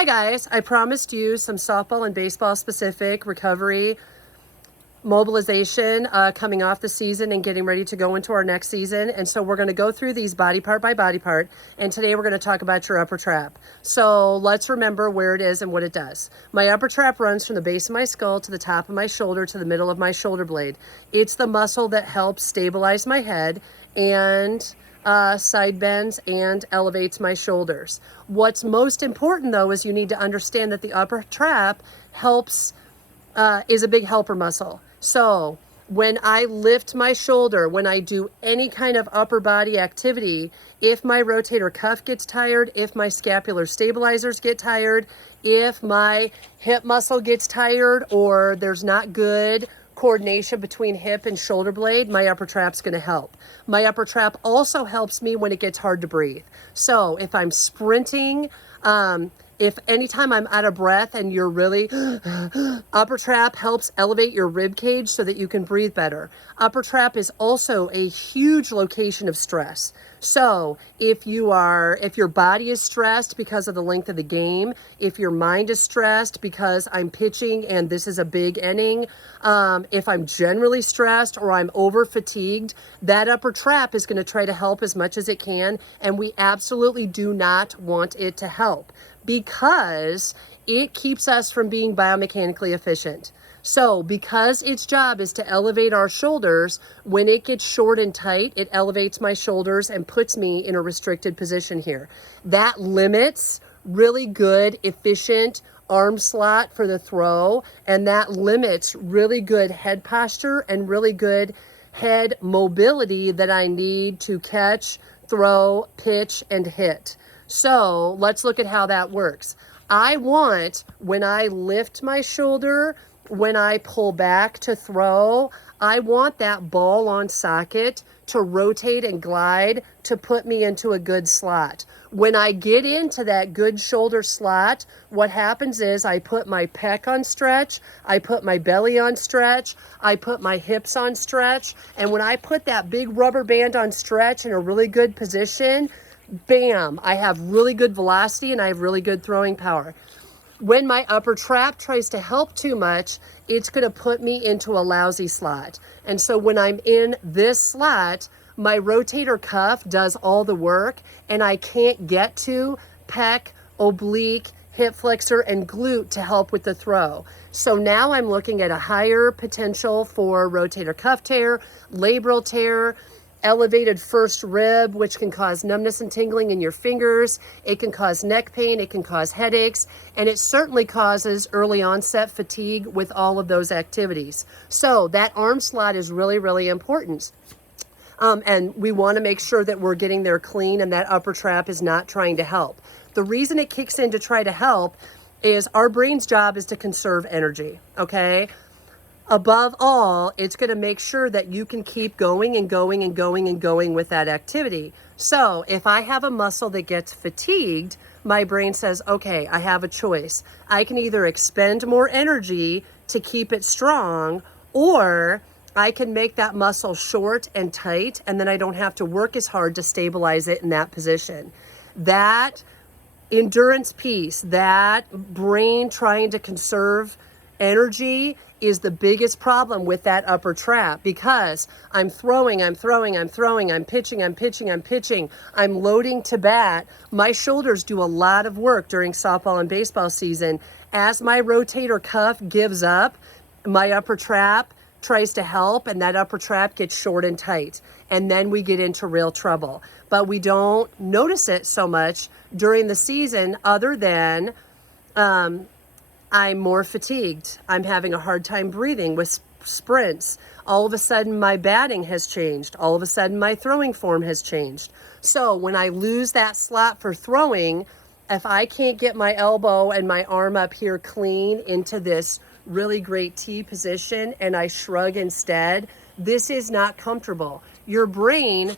Hi guys, I promised you some softball and baseball specific recovery mobilization coming off the season and getting ready to go into our next season. And so we're going to go through these body part by body part. And today we're going to talk about your upper trap. So let's remember where it is and what it does. My upper trap runs from the base of my skull to the top of my shoulder to the middle of my shoulder blade. It's the muscle that helps stabilize my head and side bends and elevates my shoulders. What's most important though is you need to understand that the upper trap helps is a big helper muscle. So when I lift my shoulder, when I do any kind of upper body activity, if my rotator cuff gets tired, if my scapular stabilizers get tired, if my hip muscle gets tired, or there's not good coordination between hip and shoulder blade, my upper trap's going to help. My upper trap also helps me when it gets hard to breathe. So if I'm sprinting, if anytime I'm out of breath and you're really, upper trap helps elevate your rib cage so that you can breathe better. Upper trap is also a huge location of stress. So if your body is stressed because of the length of the game, if your mind is stressed because I'm pitching and this is a big inning, if I'm generally stressed or I'm over fatigued, that upper trap is going to try to help as much as it can. And we absolutely do not want it to help because it keeps us from being biomechanically efficient. So because its job is to elevate our shoulders, when it gets short and tight, it elevates my shoulders and puts me in a restricted position here. That limits really good, efficient arm slot for the throw, and that limits really good head posture and really good head mobility that I need to catch, throw, pitch, and hit. So let's look at how that works. I want, when I lift my shoulder, when I pull back to throw, I want that ball on socket to rotate and glide to put me into a good slot. When I get into that good shoulder slot, what happens is I put my pec on stretch, I put my belly on stretch, I put my hips on stretch, and when I put that big rubber band on stretch in a really good position, bam, I have really good velocity and I have really good throwing power. When my upper trap tries to help too much, it's going to put me into a lousy slot. And so when I'm in this slot, my rotator cuff does all the work and I can't get to pec, oblique, hip flexor, and glute to help with the throw. So now I'm looking at a higher potential for rotator cuff tear, labral tear, elevated first rib, which can cause numbness and tingling in your fingers. It can cause neck pain, it can cause headaches, and it certainly causes early onset fatigue with all of those activities. So that arm slot is really, really important. And we want to make sure that we're getting there clean and that upper trap is not trying to help. The reason it kicks in to try to help is our brain's job is to conserve energy, okay? Above all, it's going to make sure that you can keep going and going and going and going with that activity. So if I have a muscle that gets fatigued, my brain says, okay, I have a choice. I can either expend more energy to keep it strong, or I can make that muscle short and tight, and then I don't have to work as hard to stabilize it in that position. That endurance piece, that brain trying to conserve energy is the biggest problem with that upper trap, because I'm throwing, I'm pitching, I'm loading to bat. My shoulders do a lot of work during softball and baseball season. As my rotator cuff gives up, my upper trap tries to help, and that upper trap gets short and tight, and then we get into real trouble. But we don't notice it so much during the season, other than I'm more fatigued. I'm having a hard time breathing with sprints. All of a sudden my batting has changed. All of a sudden my throwing form has changed. So when I lose that slot for throwing, if I can't get my elbow and my arm up here clean into this really great T position and I shrug instead, this is not comfortable. Your brain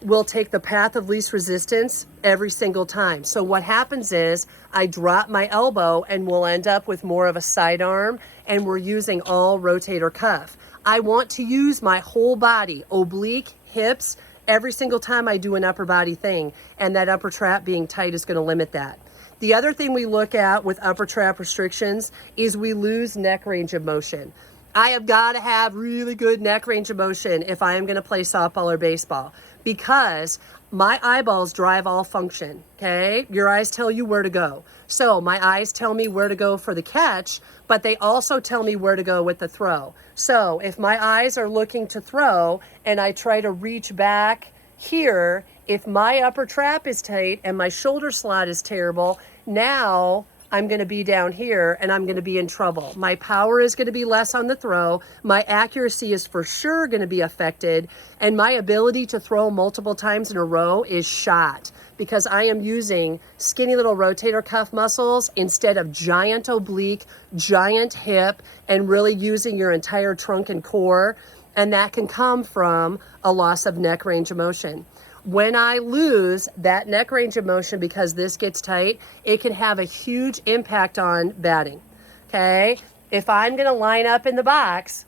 will take the path of least resistance every single time. So what happens is I drop my elbow and we'll end up with more of a sidearm, and we're using all rotator cuff. I want to use my whole body, oblique, hips, every single time I do an upper body thing, and that upper trap being tight is going to limit that. The other thing we look at with upper trap restrictions is we lose neck range of motion. I have got to have really good neck range of motion if I am going to play softball or baseball, because my eyeballs drive all function, okay? Your eyes tell you where to go. So my eyes tell me where to go for the catch, but they also tell me where to go with the throw. So if my eyes are looking to throw and I try to reach back here, if my upper trap is tight and my shoulder slot is terrible, now I'm going to be down here and I'm going to be in trouble. My power is going to be less on the throw. My accuracy is for sure going to be affected. And my ability to throw multiple times in a row is shot, because I am using skinny little rotator cuff muscles instead of giant oblique, giant hip, and really using your entire trunk and core. And that can come from a loss of neck range of motion. When I lose that neck range of motion because this gets tight, it can have a huge impact on batting, okay? If I'm going to line up in the box,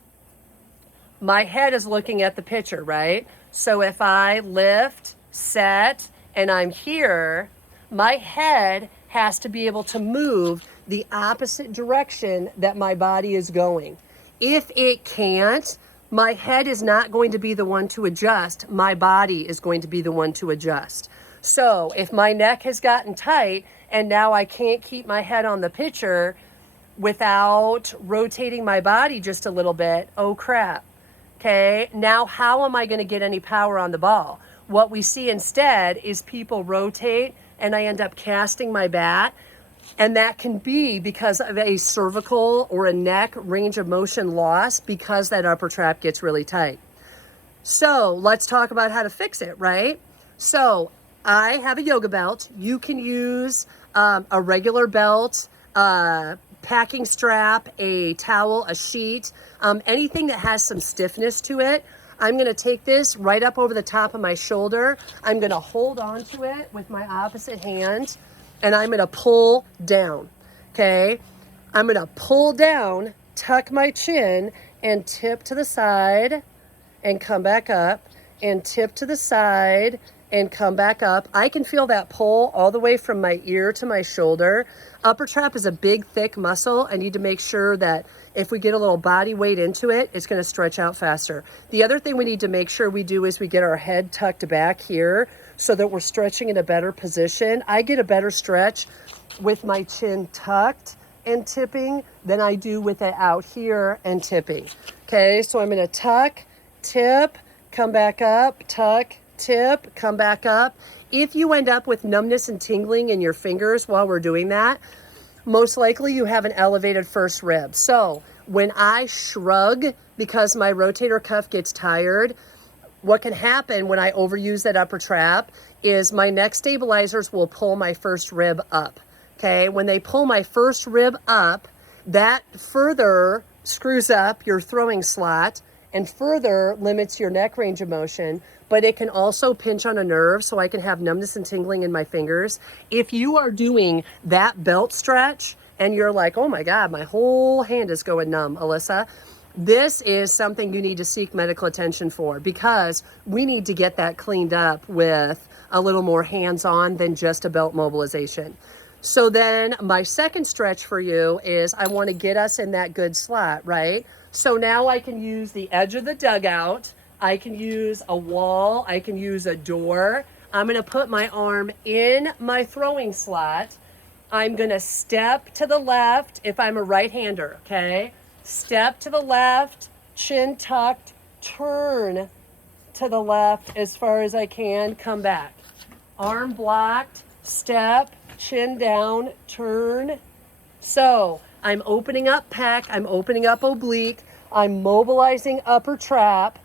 my head is looking at the pitcher, right? So if I lift, set, and I'm here, my head has to be able to move the opposite direction that my body is going. If it can't, my head is not going to be the one to adjust. My body is going to be the one to adjust. So if my neck has gotten tight and now I can't keep my head on the pitcher without rotating my body just a little bit, oh crap. Okay, now how am I going to get any power on the ball? What we see instead is people rotate and I end up casting my bat. And that can be because of a cervical or a neck range of motion loss because that upper trap gets really tight. So let's talk about how to fix it, right? So I have a yoga belt. You can use a regular belt, packing strap, a towel, a sheet, anything that has some stiffness to it. I'm going to take this right up over the top of my shoulder. I'm going to hold on to it with my opposite hand. And I'm going to pull down, okay? I'm going to pull down, tuck my chin, and tip to the side, and come back up, and tip to the side, and come back up. I can feel that pull all the way from my ear to my shoulder. Upper trap is a big, thick muscle. I need to make sure that if we get a little body weight into it, it's going to stretch out faster. The other thing we need to make sure we do is we get our head tucked back here so that we're stretching in a better position. I get a better stretch with my chin tucked and tipping than I do with it out here and tipping. Okay, so I'm going to tuck, tip, come back up, tuck, tip, come back up. If you end up with numbness and tingling in your fingers while we're doing that, most likely you have an elevated first rib. So when I shrug because my rotator cuff gets tired, what can happen when I overuse that upper trap is my neck stabilizers will pull my first rib up. Okay, when they pull my first rib up, that further screws up your throwing slot and further limits your neck range of motion, but it can also pinch on a nerve, so I can have numbness and tingling in my fingers. If you are doing that belt stretch and you're like, oh my God, my whole hand is going numb, Alyssa, this is something you need to seek medical attention for, because we need to get that cleaned up with a little more hands-on than just a belt mobilization. So then my second stretch for you is I want to get us in that good slot, right? So now I can use the edge of the dugout. I can use a wall. I can use a door. I'm going to put my arm in my throwing slot. I'm going to step to the left if I'm a right-hander, okay? Step to the left, chin tucked, turn to the left as far as I can, come back. Arm blocked, step, chin down, turn. So I'm opening up pec, I'm opening up oblique, I'm mobilizing upper trap.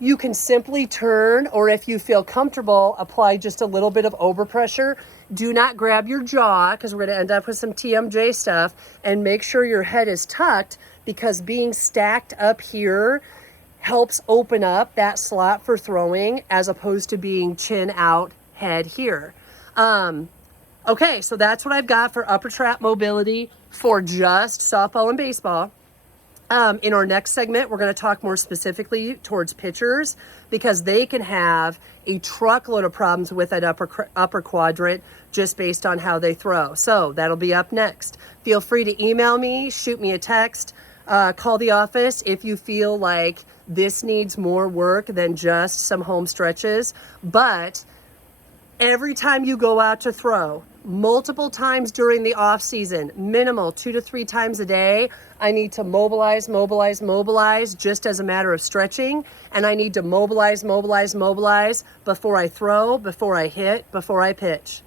You can simply turn, or if you feel comfortable, apply just a little bit of overpressure. Do not grab your jaw, because we're going to end up with some TMJ stuff, and make sure your head is tucked, because being stacked up here helps open up that slot for throwing as opposed to being chin out, head here. Okay, so that's what I've got for upper trap mobility for just softball and baseball. In our next segment, we're going to talk more specifically towards pitchers because they can have a truckload of problems with that upper quadrant just based on how they throw. So that'll be up next. Feel free to email me, shoot me a text, call the office if you feel like this needs more work than just some home stretches. But every time you go out to throw, multiple times during the off season, minimal 2 to 3 times a day, I need to mobilize just as a matter of stretching. And I need to mobilize before I throw, before I hit, before I pitch.